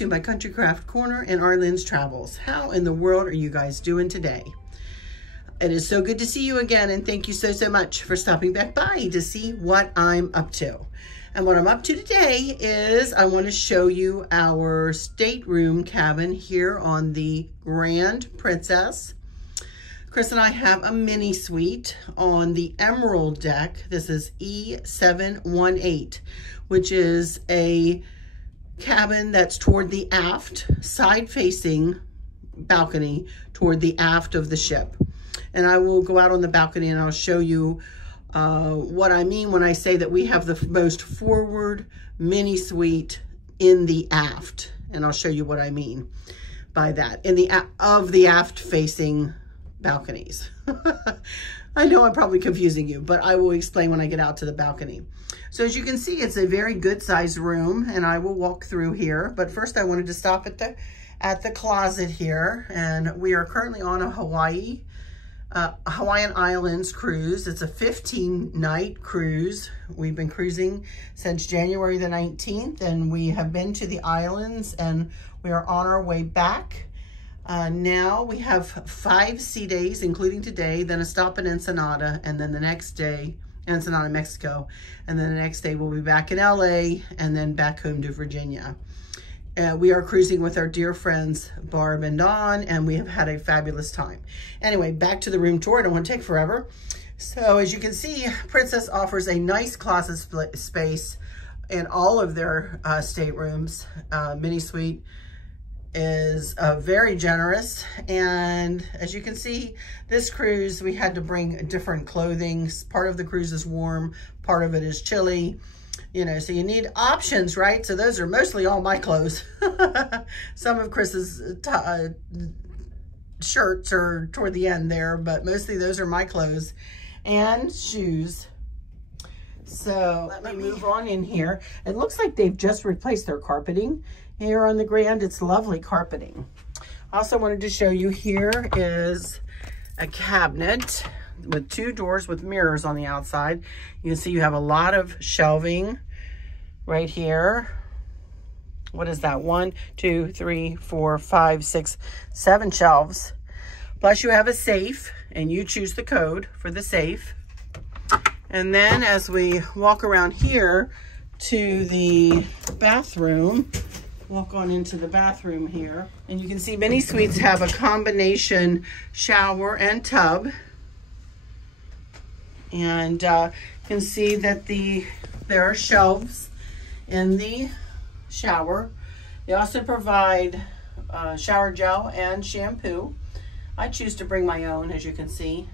to my Country Craft Corner and Arlen's Travels. How in the world are you guys doing today? It is so good to see you again, and thank you so much for stopping back by to see what I'm up to. And what I'm up to today is I want to show you our stateroom cabin here on the Grand Princess. Chris and I have a mini suite on the Emerald deck. This is E718, which is a cabin that's toward the aft, side-facing balcony toward the aft of the ship. And I will go out on the balcony and I'll show you what I mean when I say that we have the most forward mini suite in the aft. And I'll show you what I mean by that, in the aft facing balconies. I know I'm probably confusing you, but I will explain when I get out to the balcony. So as you can see, it's a very good sized room, and I will walk through here. But first I wanted to stop at the closet here, and we are currently on a Hawaiian Islands cruise. It's a 15-night cruise. We've been cruising since January the 19th, and we have been to the islands, and we are on our way back. Now we have 5 sea days, including today, then a stop in Ensenada, and then the next day, Ensenada, Mexico, and then the next day we'll be back in LA, and then back home to Virginia. We are cruising with our dear friends, Barb and Dawn, and we have had a fabulous time. Anyway, back to the room tour. I don't want to take forever. So as you can see, Princess offers a nice closet space in all of their staterooms. Mini suite is very generous, and as you can see, this cruise we had to bring different clothing. Part of the cruise is warm, part of it is chilly, you know, so you need options, right? So those are mostly all my clothes. Some of Chris's shirts are toward the end there, but mostly those are my clothes and shoes. So let me move on in here. It looks like they've just replaced their carpeting here on the Grand. It's lovely carpeting. Also wanted to show you, here is a cabinet with 2 doors with mirrors on the outside. You can see you have a lot of shelving right here. What is that? 1, 2, 3, 4, 5, 6, 7 shelves. Plus you have a safe, and you choose the code for the safe. And then as we walk around here to the bathroom, walk on into the bathroom here, and you can see many suites have a combination shower and tub. And you can see that there are shelves in the shower. They also provide shower gel and shampoo. I choose to bring my own, as you can see.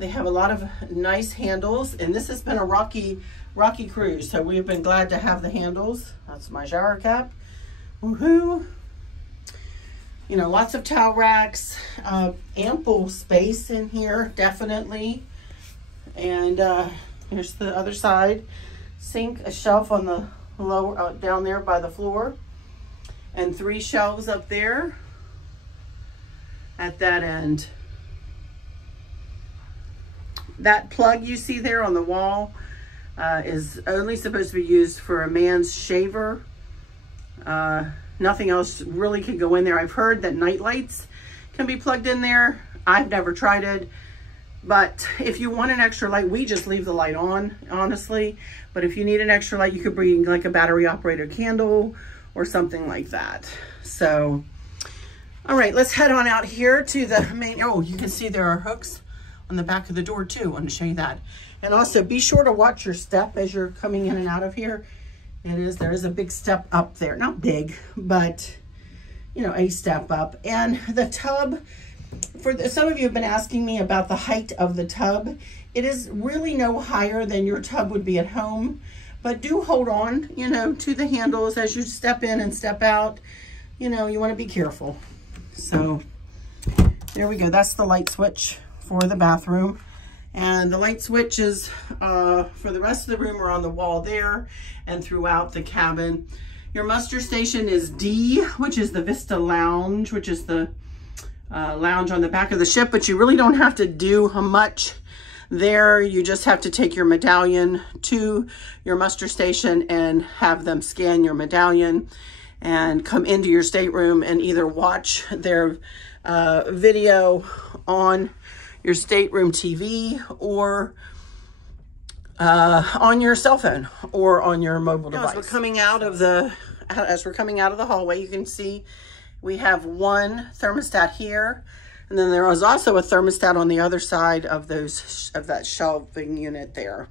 They have a lot of nice handles, and this has been a rocky cruise, so we've been glad to have the handles. That's my shower cap. Woohoo! You know, lots of towel racks, ample space in here, definitely. And here's the other side. Sink, a shelf on the lower, down there by the floor, and 3 shelves up there at that end. That plug you see there on the wall is only supposed to be used for a man's shaver. Nothing else really can go in there. I've heard that night lights can be plugged in there. I've never tried it, but if you want an extra light, we just leave the light on, honestly. But if you need an extra light, you could bring like a battery operated candle or something like that. So, all right, let's head on out here to the main. Oh, you can see there are hooks on the back of the door too. I want to show you that. And also be sure to watch your step as you're coming in and out of here. There is a big step up there. Not big, but you know, a step up. And the tub, some of you have been asking me about the height of the tub. It is really no higher than your tub would be at home, but do hold on, you know, to the handles as you step in and step out. You know, you want to be careful. So there we go. That's the light switch for the bathroom. And the light switches for the rest of the room are on the wall there and throughout the cabin. Your muster station is D, which is the Vista Lounge, which is the lounge on the back of the ship, but you really don't have to do much there. You just have to take your medallion to your muster station and have them scan your medallion. and come into your stateroom and either watch their video on your stateroom TV or on your cell phone or on your mobile device. As we're coming out of the hallway, you can see we have one thermostat here, and then there was also a thermostat on the other side of that shelving unit there.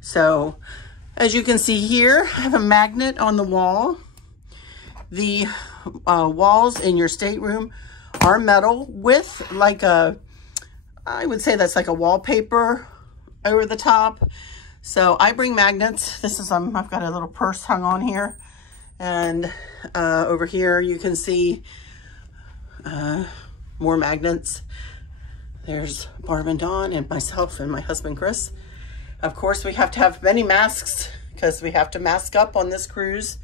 So as you can see here, I have a magnet on the wall. The walls in your stateroom are metal with like I would say that's like a wallpaper over the top. So I bring magnets. This is, I've got a little purse hung on here. And over here you can see more magnets. There's Barb and Dawn and myself and my husband, Chris. Of course, we have to have many masks because we have to mask up on this cruise.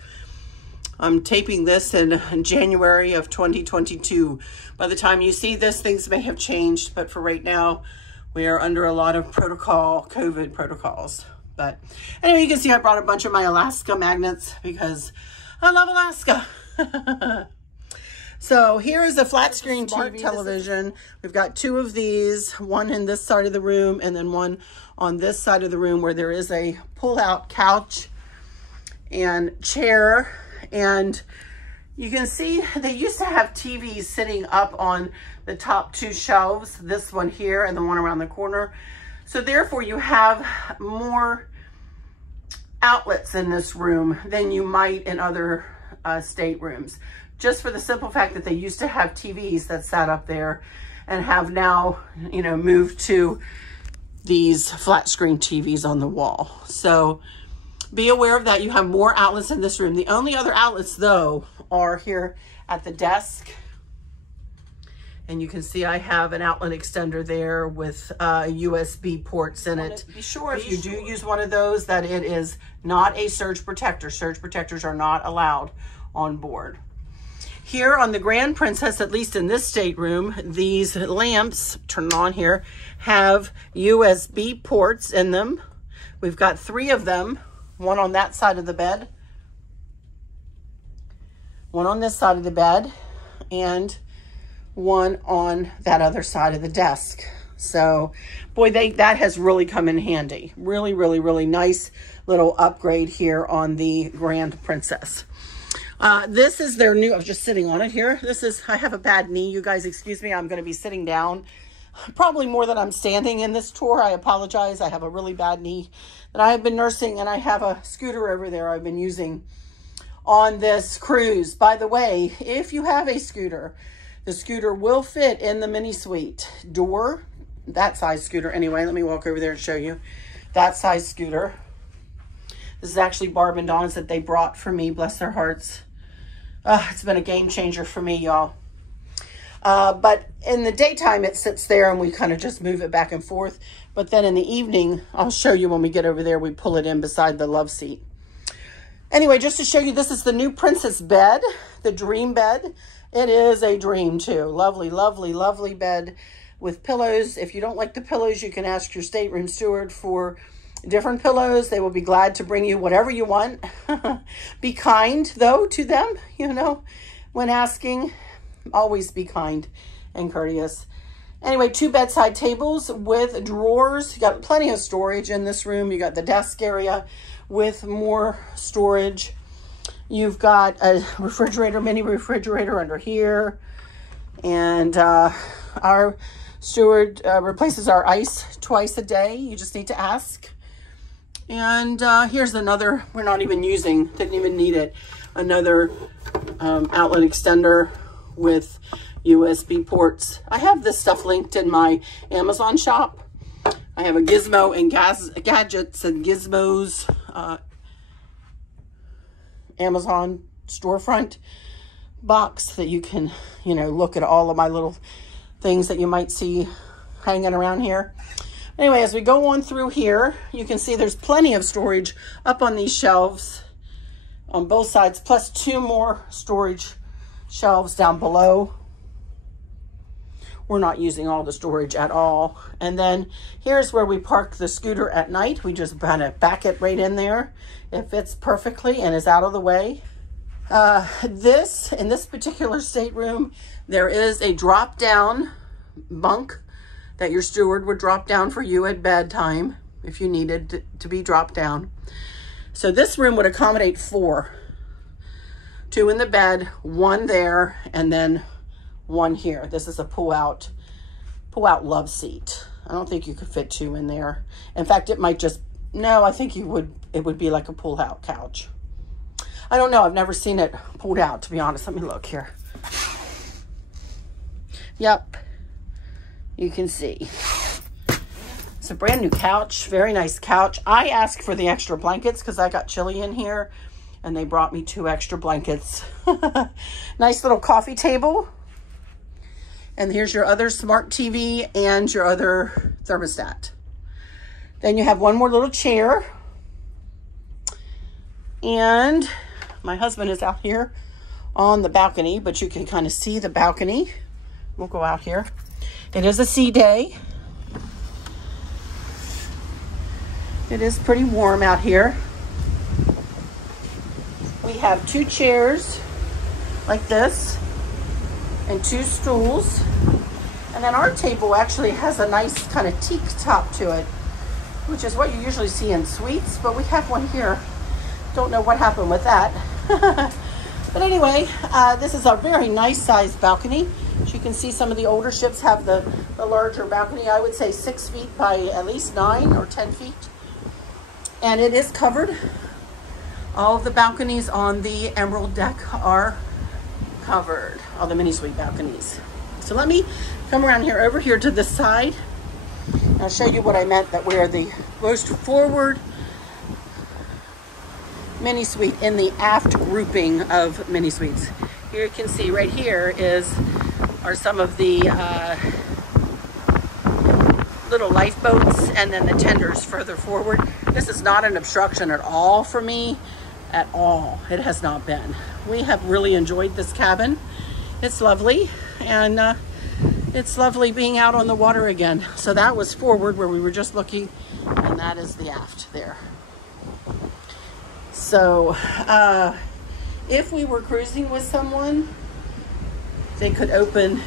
I'm taping this in January of 2022. By the time you see this, things may have changed, but for right now, we are under a lot of COVID protocols. But anyway, you can see I brought a bunch of my Alaska magnets because I love Alaska. So here is a flat screen TV television. We've got two of these, one in this side of the room and then one on this side of the room where there is a pull-out couch and chair. And you can see they used to have TVs sitting up on the top two shelves, this one here and the one around the corner. So therefore you have more outlets in this room than you might in other staterooms, just for the simple fact that they used to have TVs that sat up there and have now, you know, moved to these flat screen TVs on the wall. So be aware of that. You have more outlets in this room. The only other outlets though are here at the desk. And you can see I have an outlet extender there with USB ports in it. Be sure if you do use one of those that it is not a surge protector. Surge protectors are not allowed on board. Here on the Grand Princess, at least in this stateroom, these lamps, turn on here, have USB ports in them. We've got 3 of them, one on that side of the bed, one on this side of the bed, and one on that other side of the desk. So boy, that has really come in handy. Really, really, really nice little upgrade here on the Grand Princess. This is their new, I was just sitting on it here. I have a bad knee, you guys, excuse me. I'm going to be sitting down probably more than I'm standing in this tour. I apologize. I have a really bad knee that I have been nursing, and I have a scooter over there I've been using on this cruise. By the way, if you have a scooter, the scooter will fit in the mini suite door, that size scooter. Anyway, let me walk over there and show you that size scooter. This is actually Barb and Dawn's that they brought for me, bless their hearts. It's been a game changer for me, y'all. But in the daytime, it sits there and we kind of just move it back and forth. But then in the evening, I'll show you when we get over there, we pull it in beside the love seat. Anyway, just to show you, this is the new Princess bed, the dream bed. It is a dream too. Lovely, lovely, lovely bed with pillows. If you don't like the pillows, you can ask your stateroom steward for different pillows. They will be glad to bring you whatever you want. Be kind though to them, you know, when asking. Always be kind and courteous. Anyway, 2 bedside tables with drawers. You got plenty of storage in this room. You got the desk area with more storage. You've got a refrigerator, mini refrigerator under here. And our steward replaces our ice twice a day. You just need to ask. And here's another, we're not even using, didn't even need it, another outlet extender with USB ports. I have this stuff linked in my Amazon shop. I have a Gizmo and Gadgets and Gizmos Amazon storefront box that you can, you know, look at all of my little things that you might see hanging around here. Anyway, as we go on through here, you can see there's plenty of storage up on these shelves on both sides, plus 2 more storage shelves down below. We're not using all the storage at all. And then here's where we park the scooter at night. We just kind of back it right in there. It fits perfectly and is out of the way. In this particular stateroom, there is a drop down bunk that your steward would drop down for you at bedtime if you needed to be dropped down. So this room would accommodate 4. 2 in the bed, 1 there, and then 1 here. This is a pull-out love seat. I don't think you could fit 2 in there. In fact, it might just, no, I think it would be like a pull-out couch. I don't know, I've never seen it pulled out, to be honest. Let me look here. Yep, you can see. It's a brand new couch, very nice couch. I asked for the extra blankets because I got chilly in here, and they brought me 2 extra blankets. Nice little coffee table. And here's your other smart TV and your other thermostat. Then you have one more little chair. And my husband is out here on the balcony, but you can kind of see the balcony. We'll go out here. It is a sea day. It is pretty warm out here. We have 2 chairs like this and 2 stools. And then our table actually has a nice kind of teak top to it, which is what you usually see in suites, but we have one here. Don't know what happened with that. But anyway, this is a very nice sized balcony. As you can see, some of the older ships have the larger balcony. I would say 6 feet by at least 9 or 10 feet. And it is covered. All of the balconies on the Emerald deck are covered. All the mini suite balconies. So let me come around here, over here to this side. I'll show you what I meant, that we are the most forward mini suite in the aft grouping of mini suites. Here you can see right here are some of the little lifeboats, and then the tenders further forward. This is not an obstruction at all for me, at all. It has not been. We have really enjoyed this cabin. It's lovely, and it's lovely being out on the water again. So that was forward where we were just looking, and that is the aft there. So if we were cruising with someone, they could open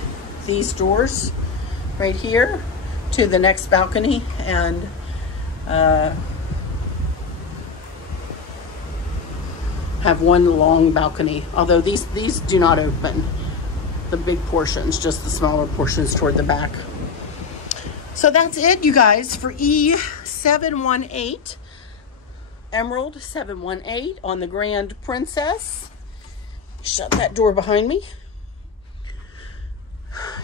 these doors right here to the next balcony and have one long balcony. Although these do not open, the big portions, just the smaller portions toward the back. So that's it, you guys, for E718. Emerald 718 on the Grand Princess. Shut that door behind me.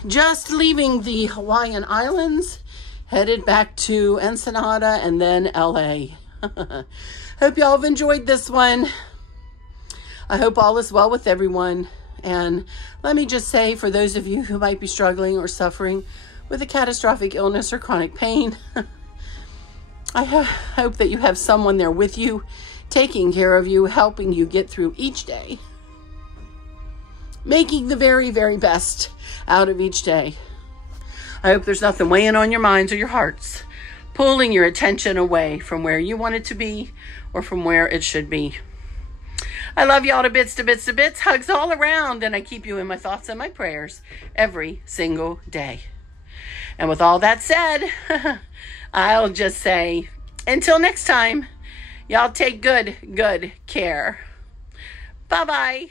Just leaving the Hawaiian Islands, headed back to Ensenada and then LA. Hope y'all have enjoyed this one. I hope all is well with everyone. And let me just say, for those of you who might be struggling or suffering with a catastrophic illness or chronic pain, I hope that you have someone there with you, taking care of you, helping you get through each day, making the very, very best out of each day. I hope there's nothing weighing on your minds or your hearts, pulling your attention away from where you want it to be or from where it should be. I love y'all to bits, to bits, to bits. Hugs all around, and I keep you in my thoughts and my prayers every single day. And with all that said, I'll just say, until next time, y'all take good care. Bye-bye.